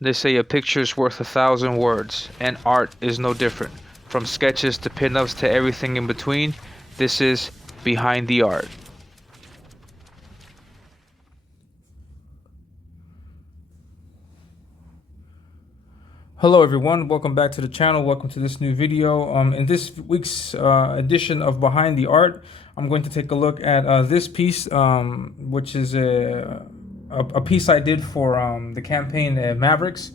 They say a picture's worth 1,000 words, and art is no different. From sketches to pinups to everything in between, this is Behind the Art. Hello everyone, welcome back to the channel. Welcome to this new video. In this week's edition of Behind the Art, I'm going to take a look at this piece, which is a piece I did for the campaign Mavrics.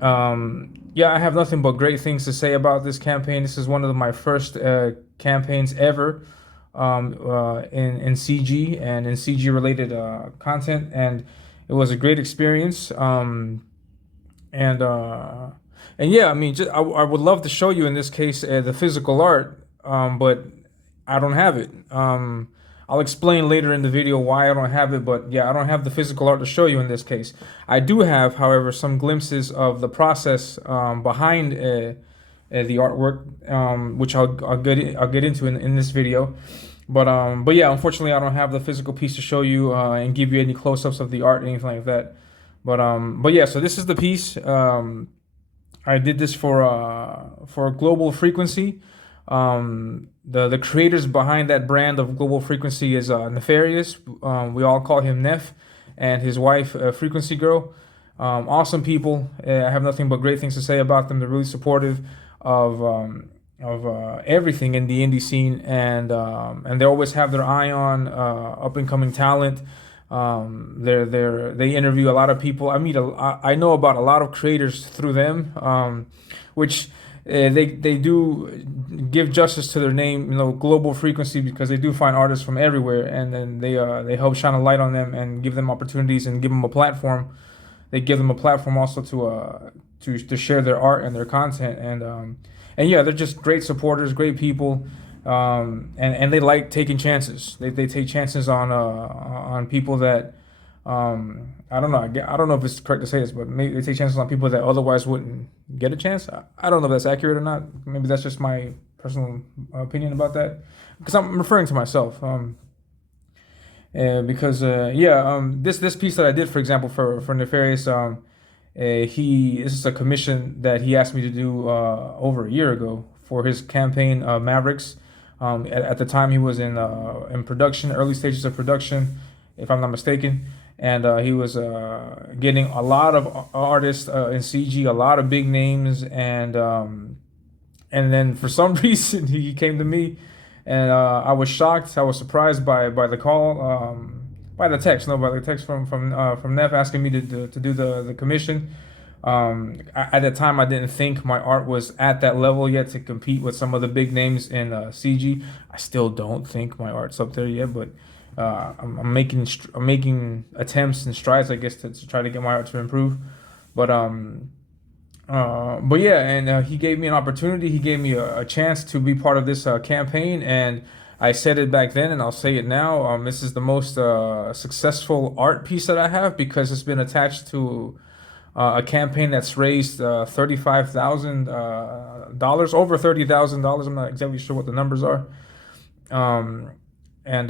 Yeah, I have nothing but great things to say about this campaign. This is one of my first campaigns ever in CG and in CG related content, and it was a great experience. And yeah, I mean, I would love to show you in this case the physical art, but I don't have it. I'll explain later in the video why I don't have it, but yeah, I don't have the physical art to show you in this case. I do have, however, some glimpses of the process behind the artwork, which I'll get into in this video. But yeah, unfortunately, I don't have the physical piece to show you and give you any close-ups of the art, anything like that. But yeah, so this is the piece. I did this for Global Frequency. The creators behind that brand of Global Frequency is Nefarious. We all call him Nef, and his wife Frequency Girl. Awesome people. I have nothing but great things to say about them. They're really supportive of everything in the indie scene, and they always have their eye on up and coming talent. They interview a lot of people. I know about a lot of creators through them, which they do give justice to their name, Global Frequency, because they do find artists from everywhere, and then they help shine a light on them and give them opportunities and give them a platform. They give them a platform also to share their art and their content, and yeah, they're just great supporters, great people. And they like taking chances. They take chances on people that I don't know. I don't know if it's correct to say this, but maybe they take chances on people that otherwise wouldn't get a chance. I don't know if that's accurate or not. Maybe that's just my personal opinion about that, because I'm referring to myself. Because yeah, this piece that I did, for example, for Nefarious, this is a commission that he asked me to do over a year ago for his campaign Mavrics. At the time, he was in production, early stages of production, if I'm not mistaken, and he was getting a lot of artists in CG, a lot of big names, and then for some reason he came to me, and I was shocked. I was surprised by the call, by the text, no, by the text from Neff asking me to do the commission. At the time, I didn't think my art was at that level yet to compete with some of the big names in CG. I still don't think my art's up there yet, but I'm making attempts and strides, I guess, to try to get my art to improve. But yeah, and he gave me an opportunity. He gave me a chance to be part of this campaign, and I said it back then, and I'll say it now. This is the most successful art piece that I have, because it's been attached to a campaign that's raised $35,000, over $30,000. I'm not exactly sure what the numbers are. And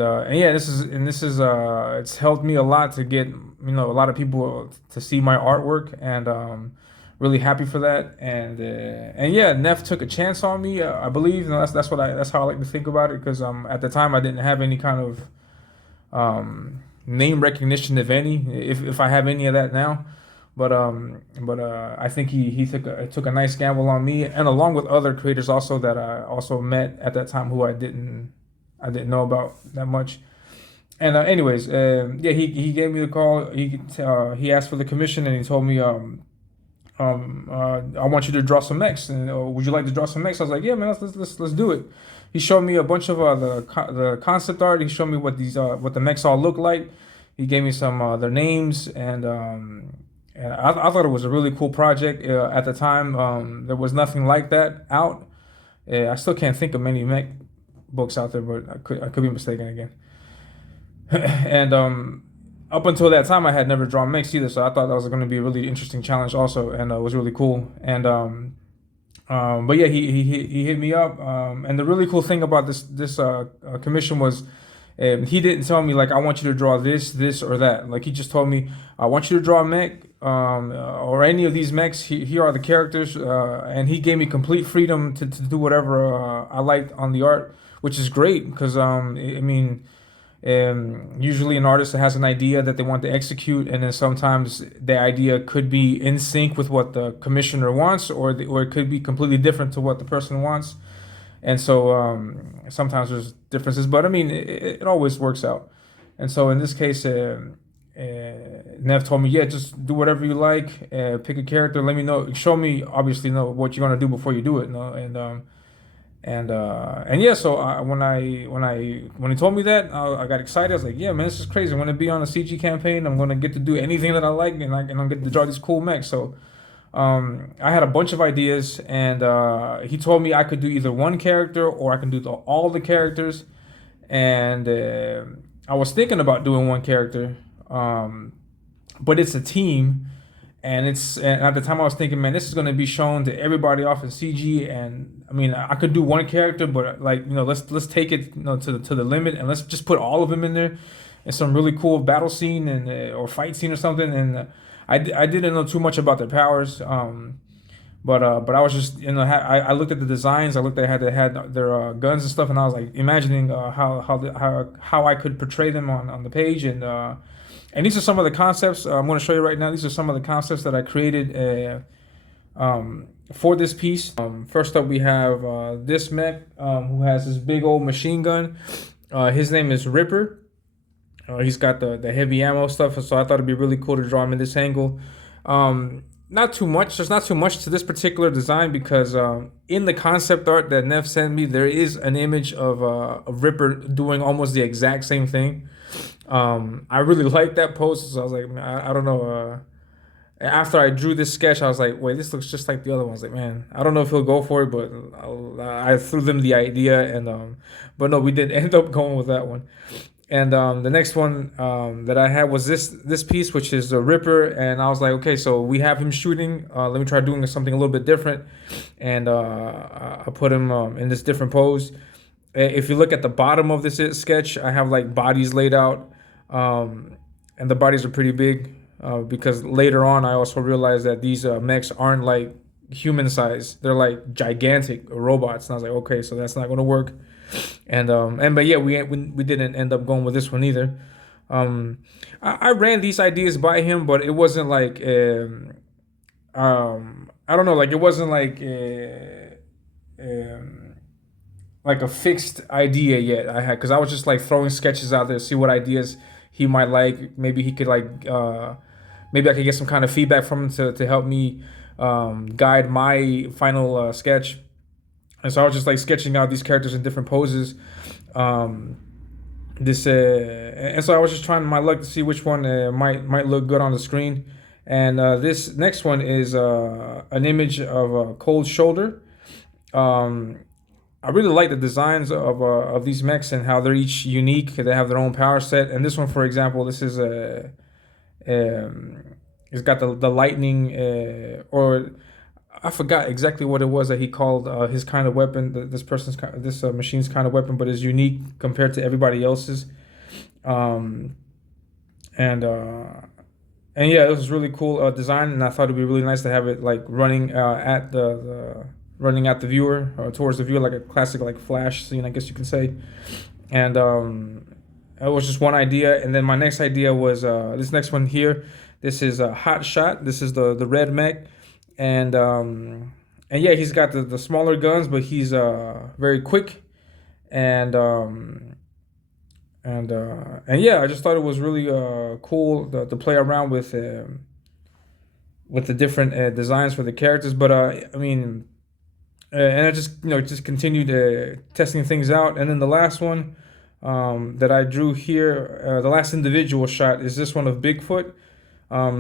yeah, this is it's helped me a lot to get a lot of people to see my artwork, and really happy for that. And yeah, Neff took a chance on me. I believe, that's how I like to think about it, because at the time I didn't have any kind of name recognition, if any, if I have any of that now. But I think he took a nice gamble on me, and along with other creators also that I also met at that time, who I didn't know about that much. And anyways, yeah, he gave me the call. He asked for the commission, and he told me I want you to draw some mechs, and would you like to draw some mechs? I was like, yeah, man, let's do it. He showed me a bunch of the concept art. He showed me what the mechs all look like. He gave me some their names, and I thought it was a really cool project. At the time, there was nothing like that out. I still can't think of many mech books out there, but I could be mistaken again. And up until that time, I had never drawn mechs either, so I thought that was going to be a really interesting challenge also, and it was really cool. And but yeah, he hit me up, and the really cool thing about this commission was, he didn't tell me like, I want you to draw this or that. Like, he just told me, I want you to draw a mech. or any of these mechs. Here are the characters, and he gave me complete freedom to do whatever I liked on the art, which is great because I mean, usually an artist has an idea that they want to execute, and then sometimes the idea could be in sync with what the commissioner wants, or it could be completely different to what the person wants. And so sometimes there's differences, but I mean, it always works out. And so in this case, Nev told me, yeah, just do whatever you like, pick a character, let me know, show me, obviously, know what you're gonna do before you do it, no? And yeah, so when he told me that, I got excited. I was like, yeah, man, this is crazy. I'm gonna be on a CG campaign. I'm gonna get to do anything that I like, and I'm get to draw these cool mechs. So I had a bunch of ideas, and he told me I could do either one character or I can do all the characters. And I was thinking about doing one character, but it's a team, and at the time I was thinking, man, this is going to be shown to everybody off in CG. And I mean, I could do one character, but like, let's take it, to the limit, and let's just put all of them in there in some really cool battle scene and or fight scene or something. And I didn't know too much about their powers. But I was just, I looked at the designs. I looked at how they had their guns and stuff, and I was like imagining how I could portray them on the page. And these are some of the concepts I'm going to show you right now. These are some of the concepts that I created for this piece. First up, we have this mech who has this big old machine gun. His name is Ripper. He's got the heavy ammo stuff, so I thought it'd be really cool to draw him in this angle. Not too much. There's not too much to this particular design because in the concept art that Nev sent me, there is an image of Ripper doing almost the exact same thing. I really liked that pose, so I was like, man, I don't know. After I drew this sketch, I was like, wait, this looks just like the other one. I was like, man, I don't know if he'll go for it, but I threw them the idea, and but no, we did end up going with that one. And the next one that I had was this piece, which is a Ripper, and I was like, okay, so we have him shooting. Let me try doing something a little bit different, and I put him in this different pose. If you look at the bottom of this sketch, I have like bodies laid out, and the bodies are pretty big because later on I also realized that these mechs aren't like human size; they're like gigantic robots, and I was like, okay, so that's not going to work. And but yeah, we didn't end up going with this one either. I ran these ideas by him, but it wasn't like I don't know, like it wasn't like a fixed idea yet. I had because I was just like throwing sketches out there, see what ideas he might like. Maybe he could like maybe I could get some kind of feedback from him to help me guide my final sketch. And so I was just like sketching out these characters in different poses. And so I was just trying my luck to see which one might look good on the screen. And this next one is an image of a cold shoulder. I really like the designs of these mechs and how they're each unique. They have their own power set. And this one, for example, this is it's got the lightning or I forgot exactly what it was that he called his kind of weapon. This machine's kind of weapon, but is unique compared to everybody else's. Um, and yeah, it was really cool design, and I thought it'd be really nice to have it like running at running at the viewer or towards the viewer, like a classic like flash scene, I guess you can say. And it was just one idea, and then my next idea was this next one here. This is a hot shot. This is the red mech. And yeah, he's got the smaller guns, but he's very quick, and and yeah, I just thought it was really cool to play around with the different designs for the characters. But I mean, and I just just continued testing things out, and then the last one that I drew here, the last individual shot is this one of Bigfoot.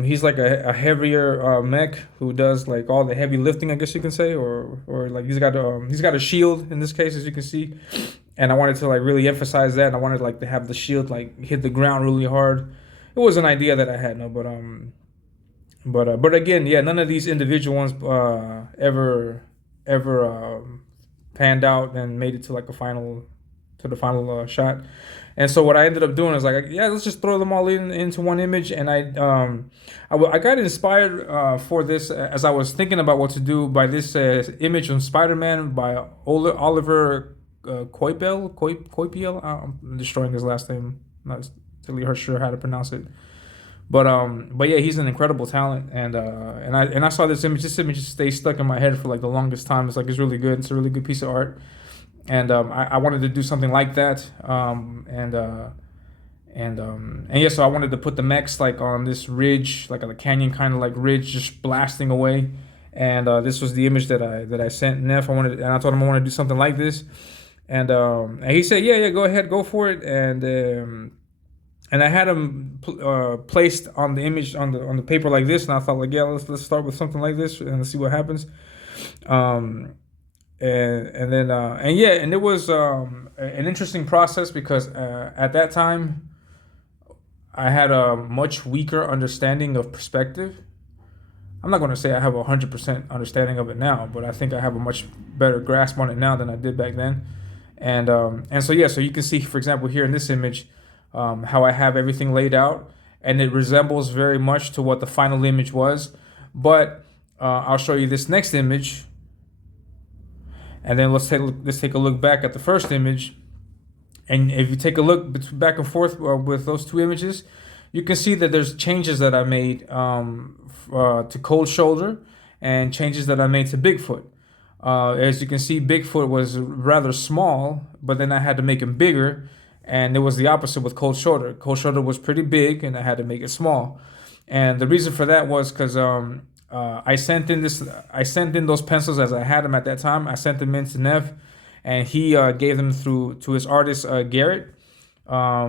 He's like a heavier mech who does like all the heavy lifting, I guess you can say, or like he's got a shield in this case, as you can see, and I wanted to like really emphasize that, and I wanted like to have the shield like hit the ground really hard. It was an idea that I had, no, but again, yeah, none of these individual ones ever panned out and made it to like a final to the final shot. And so what I ended up doing is like, yeah, let's just throw them all into one image. And I got inspired for this as I was thinking about what to do by this image from Spider-Man by Oliver Coipel. I'm destroying his last name. Not really sure how to pronounce it. But yeah, he's an incredible talent, and I saw this image. This image just stays stuck in my head for like the longest time. It's like it's really good. It's a really good piece of art, and I wanted to do something like that. And yeah, so I wanted to put the mechs like on this ridge, like on a canyon kind of like ridge, just blasting away. And this was the image that I sent Neff. I told him I wanted to do something like this, and he said, yeah, go ahead, go for it, and I had him placed on the image on the paper like this, and I thought like, yeah, let's start with something like this and see what happens. And it was an interesting process because at that time I had a much weaker understanding of perspective. I'm not going to say I have 100% understanding of it now, but I think I have a much better grasp on it now than I did back then. And so yeah, so you can see, for example, here in this image, how I have everything laid out, and it resembles very much to what the final image was. But I'll show you this next image, and then let's take a look back at the first image. And if you take a look back and forth with those two images, you can see that there's changes that I made to Cold Shoulder and changes that I made to Bigfoot. As you can see, Bigfoot was rather small, but then I had to make him bigger. And it was the opposite with Cold Shoulder. Cold Shoulder was pretty big, and I had to make it small. And the reason for that was because I sent in those pencils as I had them at that time. I sent them in to Nev, and he gave them to his artist Garrett. I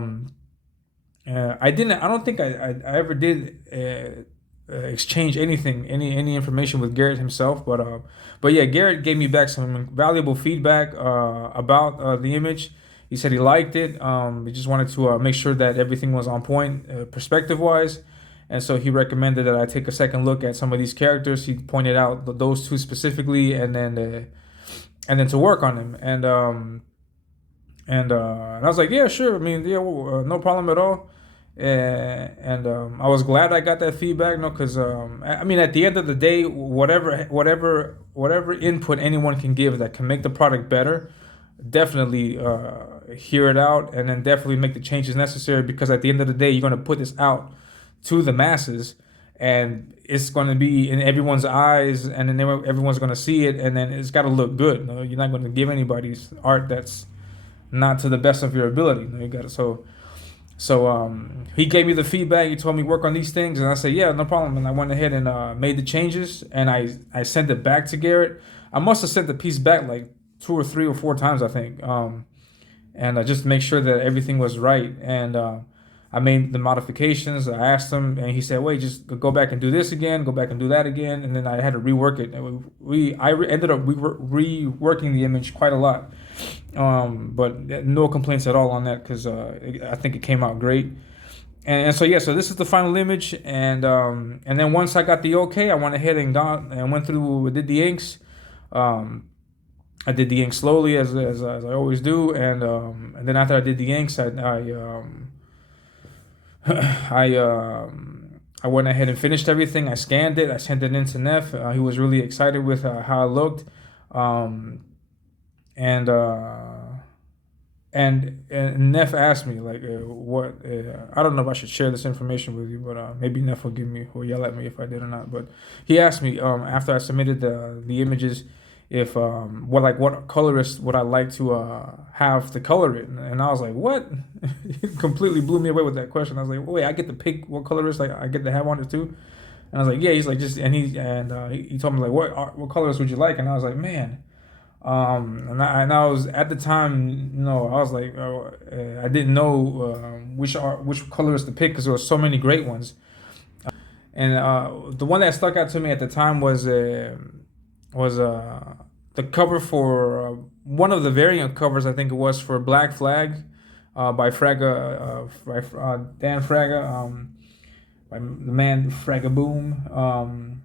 don't think I ever did exchange any information with Garrett himself, but yeah, Garrett gave me back some valuable feedback about the image. He said he liked it. He just wanted to make sure that everything was on point perspective wise. And so he recommended that I take a second look at some of these characters. He pointed out those two specifically, and then to work on them. And I was like, yeah, sure. I mean, yeah, no problem at all. I was glad I got that feedback, no, because I mean, at the end of the day, whatever input anyone can give that can make the product better, definitely hear it out, and then definitely make the changes necessary, because at the end of the day, you're going to put this out to the masses, and it's going to be in everyone's eyes, and then everyone's going to see it, and then it's got to look good. No? You're not going to give anybody's art that's not to the best of your ability. You got to, so he gave me the feedback. He told me work on these things, and I said, yeah, no problem. And I went ahead and made the changes, and I sent it back to Garrett. I must have sent the piece back like 2 or 3 or 4 times, I think, and just to make sure that everything was right. And I made the modifications. I asked him, and he said, wait, just go back and do this again, go back and do that again. And then I had to rework it. I ended up reworking the image quite a lot, but no complaints at all on that, because I think it came out great. And so yeah, so this is the final image, and then once I got the okay, I went ahead and went through, did the inks. I did the ink slowly as I always do, and then after I did the inks, I went ahead and finished everything. I scanned it. I sent it in to Neff. He was really excited with how it looked, and Neff asked me like, what? I don't know if I should share this information with you, but maybe Neff will yell at me if I did or not. But he asked me after I submitted the images, if what colorist would I like to have to color it, and I was like, what? It completely blew me away with that question. I was like, wait, I get to pick what colorist I get to have on it too? And I was like, yeah. He's like, just, and he told me like, what colorist would you like? And I was like, man, and I was at the time, I was like, I didn't know which colorist to pick, because there were so many great ones. And the one that stuck out to me at the time was the cover for one of the variant covers, I think it was, for Black Flag by Fraga, Dan Fraga, by the man Fraga Boom.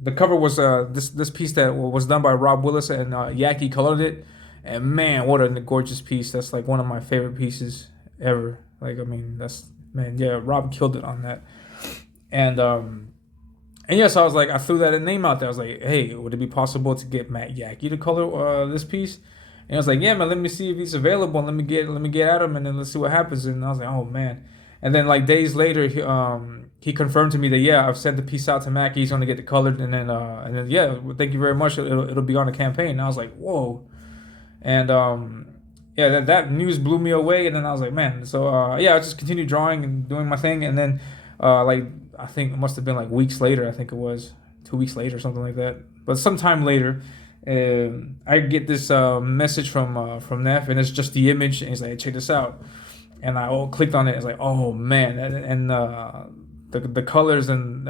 The cover was this piece that was done by Rob Willis, and Yaki colored it, And man, what a gorgeous piece. That's like one of my favorite pieces ever. Like, I mean, that's, man, yeah, Rob killed it on that. And and yeah, so I was like, I threw that name out there. I was like, hey, would it be possible to get Matt Yackee to color this piece? And I was like, yeah, man, let me see if he's available. Let me get at him, and then let's see what happens. And I was like, oh man. And then like days later, he confirmed to me that yeah, I've sent the piece out to Mackie. He's gonna get it colored, and then yeah, well, thank you very much. It'll be on the campaign. And I was like, whoa. And yeah, that news blew me away. And then I was like, man. So yeah, I just continued drawing and doing my thing. And then like I think it must have been like weeks later. I think it was 2 weeks later, something like that. But sometime later, I get this message from Neff, and it's just the image, and he's like, hey, check this out. And I clicked on it. It's like, oh man, and the colors and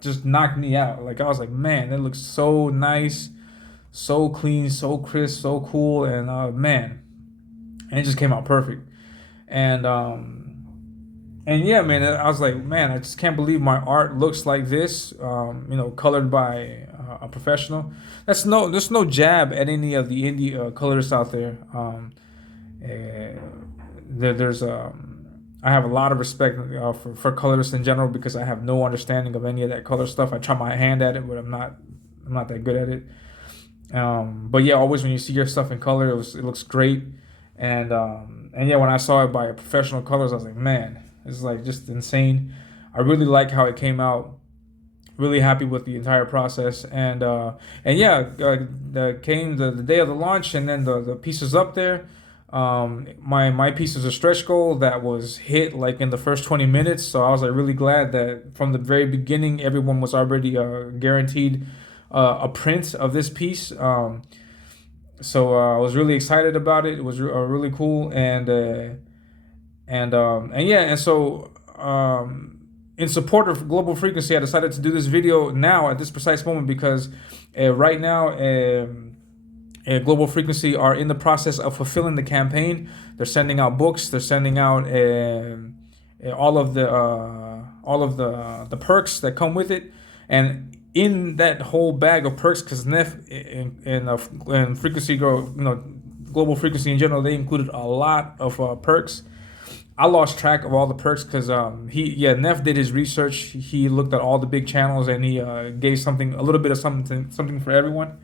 just knocked me out. Like I was like, man, that looks so nice, so clean, so crisp, so cool, and man, and it just came out perfect. And and yeah, man, I was like, man, I just can't believe my art looks like this. Colored by a professional. There's no jab at any of the indie colorists out there. There's I have a lot of respect for colorists in general because I have no understanding of any of that color stuff. I try my hand at it, but I'm not that good at it. But yeah, always when you see your stuff in color, it looks great. And yeah, when I saw it by a professional colors, I was like, man, this is like just insane. I really like how it came out. Really happy with the entire process, and yeah, came the day of the launch, and then the pieces up there. My piece is a stretch goal that was hit like in the first 20 minutes, so I was like really glad that from the very beginning everyone was already guaranteed a print of this piece. So I was really excited about it. It was really cool, and yeah, and so in support of Global Frequency, I decided to do this video now at this precise moment because right now. Global Frequency are in the process of fulfilling the campaign. They're sending out books. They're sending out all of the perks that come with it, and in that whole bag of perks, because Neff and Frequency Grow, Global Frequency in general, they included a lot of perks. I lost track of all the perks because Neff did his research. He looked at all the big channels and he gave a little bit of something for everyone.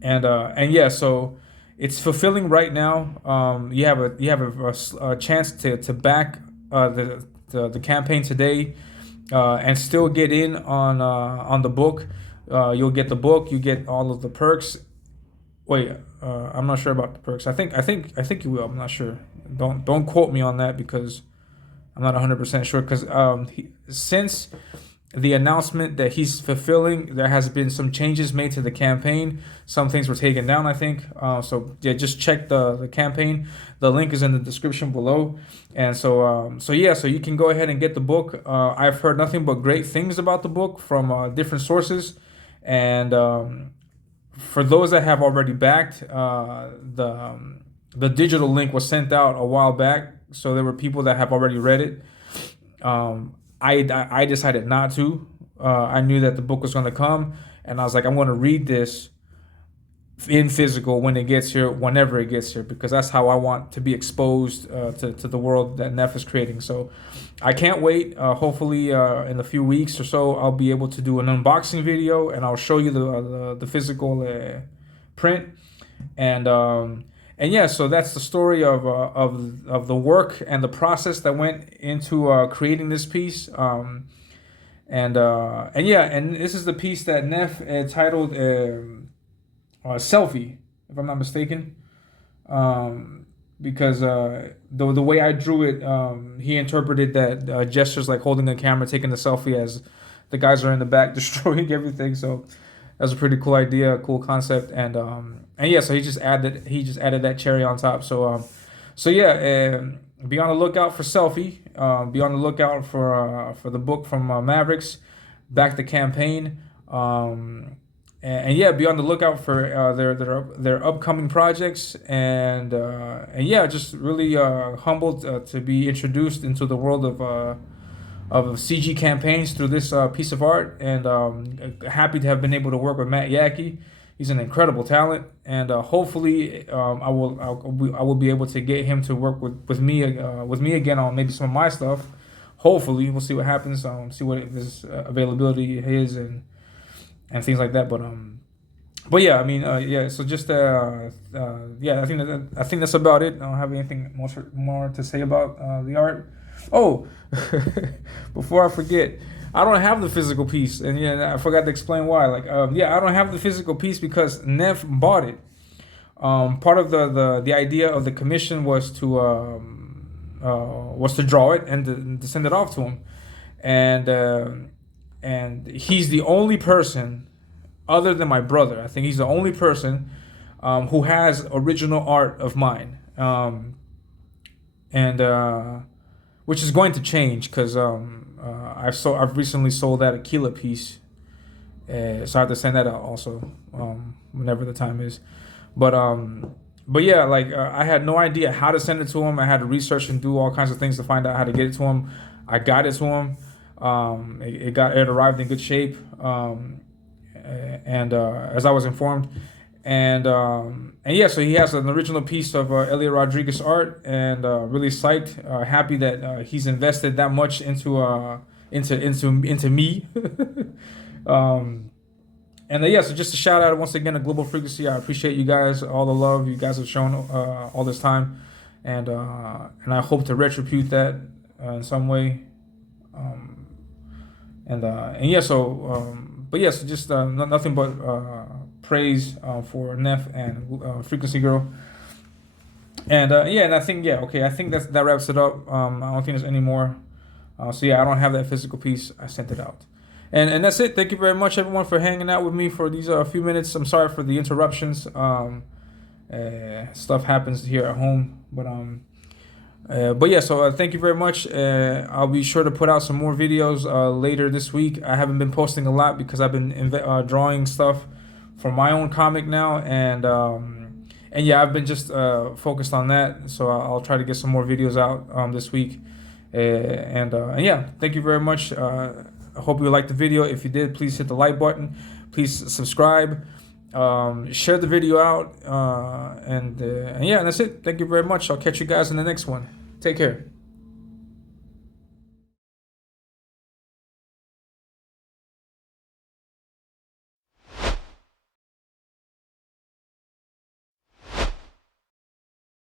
And yeah, so it's fulfilling right now. You have a chance to back the campaign today, and still get in on the book. You'll get the book. You get all of the perks. Wait, I'm not sure about the perks. I think you will. I'm not sure. Don't quote me on that because I'm not 100% sure. Because since the announcement that he's fulfilling, there has been some changes made to the campaign. Some things were taken down, I think. So yeah, just check the campaign. The link is in the description below. And so yeah, so you can go ahead and get the book. I've heard nothing but great things about the book from different sources. And for those that have already backed, the digital link was sent out a while back. So there were people that have already read it. I decided not to. I knew that the book was going to come, and I was like, I'm going to read this in physical when it gets here, whenever it gets here, because that's how I want to be exposed to the world that Neff is creating. So I can't wait. Hopefully, in a few weeks or so, I'll be able to do an unboxing video, and I'll show you the physical print. And yeah, so that's the story of the work and the process that went into creating this piece. And yeah, and this is the piece that Neff titled "Selfie," if I'm not mistaken. Because the way I drew it, he interpreted that gestures like holding a camera, taking a selfie, as the guys are in the back destroying everything. So that's a pretty cool idea, cool concept, and yeah, so he just added that cherry on top. So yeah, be on the lookout for Selfie. Be on the lookout for the book from Mavrics, back the campaign. And yeah, be on the lookout for their upcoming projects, and yeah, just really humbled to be introduced into the world of CG campaigns through this piece of art, and happy to have been able to work with Matt Yackee. He's an incredible talent, and hopefully I will be able to get him to work with me again on maybe some of my stuff. Hopefully, we'll see what happens. See what his availability is and things like that. But yeah, I mean, yeah. So just yeah, I think that's about it. I don't have anything more to say about the art. Oh, before I forget, I don't have the physical piece, and yeah, I forgot to explain why. Like, yeah, I don't have the physical piece because Neff bought it. Part of the idea of the commission was to draw it and to send it off to him, and he's the only person other than my brother. I think he's the only person who has original art of mine, and which is going to change because I've recently sold that Aquila piece, so I have to send that out also whenever the time is. But yeah, like I had no idea how to send it to him. I had to research and do all kinds of things to find out how to get it to him. I got it to him. It arrived in good shape. And as I was informed, and yeah, so he has an original piece of Elliot Rodriguez art, and really psyched, happy that he's invested that much into me. And yeah, so just a shout out once again to Global Frequency. I appreciate you guys, all the love you guys have shown all this time, and I hope to retribute that in some way. And yeah, so. But yes, just nothing but praise for Neff and Frequency Girl. And yeah, and I think I think that wraps it up. I don't think there's any more. So yeah, I don't have that physical piece. I sent it out, and that's it. Thank you very much, everyone, for hanging out with me for these few minutes. I'm sorry for the interruptions. Stuff happens here at home, but yeah, so thank you very much. I'll be sure to put out some more videos later this week. I haven't been posting a lot because I've been drawing stuff for my own comic now, and yeah, I've been just focused on that. So I'll try to get some more videos out this week. And yeah, thank you very much. I hope you liked the video. If you did, please hit the like button. Please subscribe. Share the video out. And yeah, and that's it. Thank you very much. I'll catch you guys in the next one. Take care.